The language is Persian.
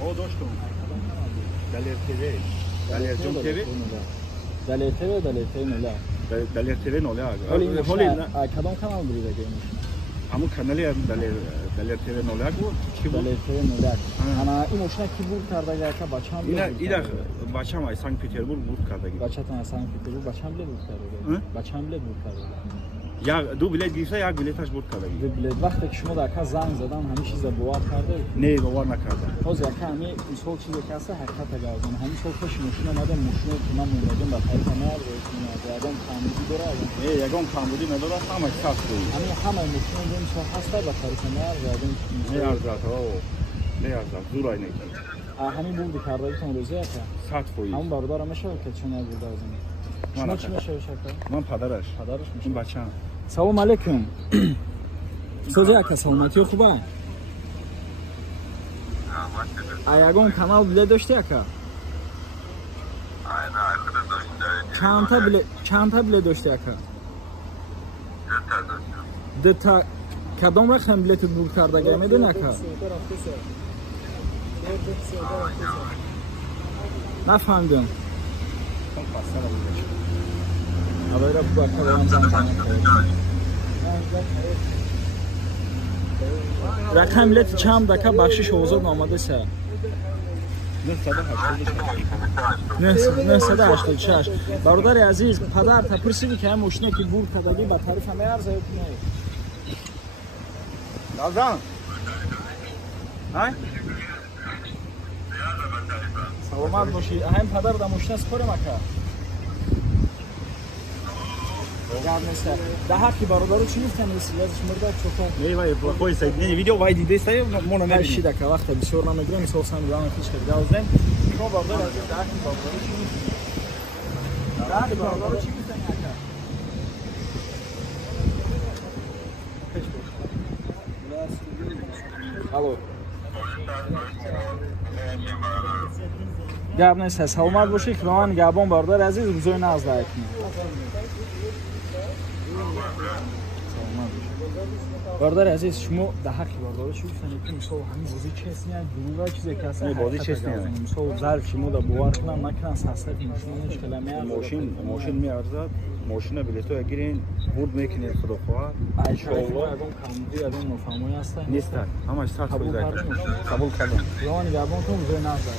او داشتم دلیر تیوی دلیر جون تیوی دلیر تیوی دلیر تیوی نوله دلیر تیوی نوله ولی کدام کانال بری دیگه همون کانالی دلیر تیوی نوله بود چی بود دلیر تیوی نوله انا این ماشین کی بود کرده که بچه‌ام اینا بچه‌م از سانت پترزبورگ بود کرده بچه‌تون از سانت پترزبورگ بچه‌م بود کرده بچه‌م بود کرده یا دو بلیت گرفته یک بلیتش بود کرده دو بلیت وقتی که شما در کا زنگ زدن همین چیز باور کرده نه باور نکردم باز یک همین مثال چیزی که هست حرکت گردن همین سال خوش ماشین اومده ماشین که من موندم با طریق نار و یادم کامبودی داره نه یگان کامبودی نداره همه ساخت بود همه ماشین این سال هست با طریق نار یادم نه ارزات نه ارزات دورای نه همین بود کرده تون روزه که ساعت خویی همون برادر میشه که چون بود از شما چی میشه شکر من پدرش میشه این بچه‌م سلام علیکم سوزه که سلامتی خوبه یگان کانال بله داشتی که چند تا بله داشتی که دتا کدام رقم بلیت دور کرده میدونی که نفهمیدم اولی را بگو اکا برام زن کنم رقم بلیت چند دکه بخشش آزاد آمده سه 986 برادر عزیز پدر تپرسیدی که هم ماشینه که بور کردگی با تعریف همه ارزه کنه لازم های سلامت باشی هم پدر در ماشینه سپاره مکه ده حقی برادر چی می‌کنی ازش مرده چوکا نه وای خوی سید نه ویدیو وای دیده سایه مونو نمی‌بینی هشی دکه وقت بسیار نمیگیرم مثلا سام روان پیش کرد گازم شما برادر از ده حقی برادر چی می‌کنی ده حقی برادر چی می‌کنی اکا الو گاب نیست سلامت باشی کران گابون برادر عزیز روزای نازده کنی برادر عزیز شما در حق برادر چی گفتن که مثلا همین بازی چیست نه دروغ چیزی که اصلا بازی چیست نه مثلا ظرف شما در باور کنم نکنن ساست ماشین مشکل ماشین میارزد ماشین بلیتو گیرین برد میکنید خدا خواه ان الله اون کامدی اون مفهومی هست نیستن همش ساعت قبول کردم روان گابون تو روزای نازده